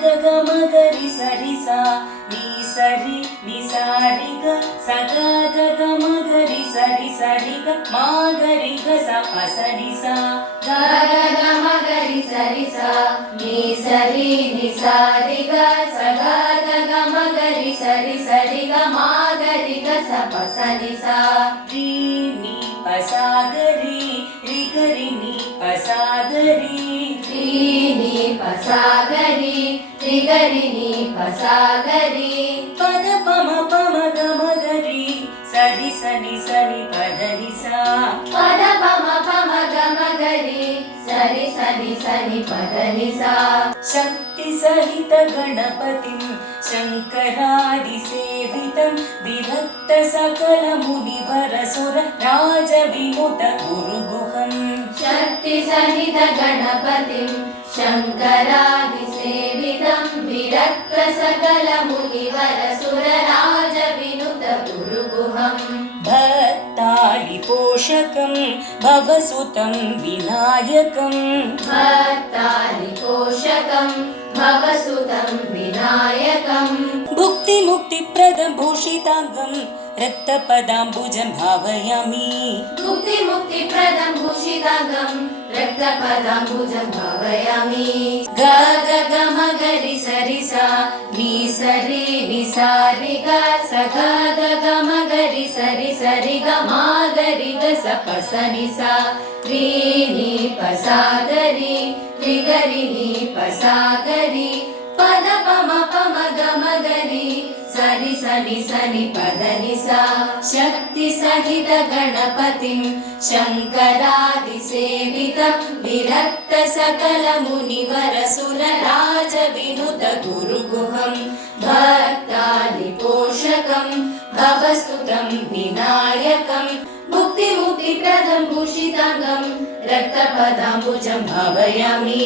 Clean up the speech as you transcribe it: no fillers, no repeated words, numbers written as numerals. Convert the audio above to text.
ಗ ಗ ಮ ಗ ರಿ ಸರಿ ಸ ನೀ ಸರಿ ನಿ ಸಾರಿ ಗ ಸ ಗ ಗ ಗ ಮ ಗ ರಿ ಸರಿ ಸರಿ ಗ ಮ ಗ ರಿ ಗ ಸ ಪ ಸ ನಿ ಸ ಗ ಗ ಗ ಮ ಗ ರಿ ಸರಿ ಸ ನೀ ಸರಿ ನಿ ಸಾರಿ ಗ ಸ ಗ ಗ ಗ ಮ ಗ ರಿ ಸರಿ ಸರಿ ಗ ಮ ಗ ರಿ ಗ ಸ ಪ ಸ ನಿ ಸ ರಿ ನಿ ಪ ಸ ಗ ರಿ ರಿ ಗ ರಿ ನಿ ಪ ಸ ಗ ರಿ ರಿ ನಿ ಪ ಸ ಗ ರಿ ರಿ ಗ ರಿ ನಿ ಪ ಸ ಗ ರಿ ಪದ ಪ ಮ ಪ ಮ ಗ ಮ ಗ ರಿ ಸರಿ ಸನಿ ಸನಿ ಪದ ನಿ ಸ ಪದ ಪ ಮ ಪ ಮ ಗ ಮ ಗ ರಿ ಸರಿ ಸನಿ ಸನಿ ಪದ ನಿ ಸ ಶಕ್ತಿ ಸಹಿತ ಗಣಪತಿಂ ಶಂಕರಾದಿ ಸೇವಿತಂ ವಿರಕ್ತ ಸಕಲ ಮುನಿವರ ಸುರ ರಾಜ ವಿನುತ ಗುರುಗುಹಂ ಶಕ್ತಿ ಸಹಿತ ಗಣಪತಿಂ ಶಂಕರಾದಿ ಸೇವಿತಂ ವಿರಕ್ತ ಸಕಲ ಮುನಿವರ ಸುರ ರಾಜ ವಿನುತ ಗುರುಗುಹಂ ಭಕ್ತಾಳಿ ಪೋಷಕಂ ಭವಸುತಂ ವಿನಾಯಕಂ ಭಕ್ತಾನಿ ಪೋಷಕಂ ಭವಸುತಂ ವಿನಾಯಕಂ ಭುಕ್ತಿ ಮುಕ್ತಿ ಪ್ರದಂ ಭೂಷಿತಾಂಗಂ ರಕ್ತಪದಾಂಬುಜಂ ಭಾವಯಾಮಿ ಮುಕ್ತಿ ಮುಕ್ತಿ ಪ್ರದಂ ಭೂಷಿತಾಂಗಂ ರಕ್ತಪದಾಂಬುಜಂ ಭಾವಯಾಮಿ ಗ ಗ ಗ ಮ ಗ ರಿ ಸರಿ ಸ ನೀ ಸರಿ ನಿ ಸಾರಿ ಗ ಸ ಗ ಗ ಗ ಮ ಗ ರಿ ಸರಿ ಸರಿ ಗ ಮ ಗ ರಿ ಗ ಸ ಪ ಸ ನಿ ಸ ರಿ ನಿ ಪ ಸ ಗ ರಿ ರಿ ಗ ರಿ ನಿ ಪ ಸ ಗ ರಿ ಪದ ಪ ಮ ಪ ಮ ಗ ಮ ಗ ರಿ ಸರಿ ಸನಿ ಸನಿ ಪದ ನಿ ಸ ಶಕ್ತಿ ಸಹಿತ ಗಣಪತಿಂ ಶಂಕರಾದಿ ಸೇವಿತಂ ವಿರಕ್ತ ಸಕಲ ಮುನಿವರ ಸುರ ರಾಜ ವಿನುತ ಗುರುಗುಹಂ ಭಕ್ತಾನಿ ಪೋಷಕಂ ಭವಸ್ತುತಂ ವಿನಾಯಕಂ ಮುಕ್ತಿ ಮುಕ್ತಿ ಪ್ರದಂ ಭೂಷಿತಾಂಗಂ ರಕ್ತಪದಾಂಬುಜಂ ಭಾವಯಾಮಿ.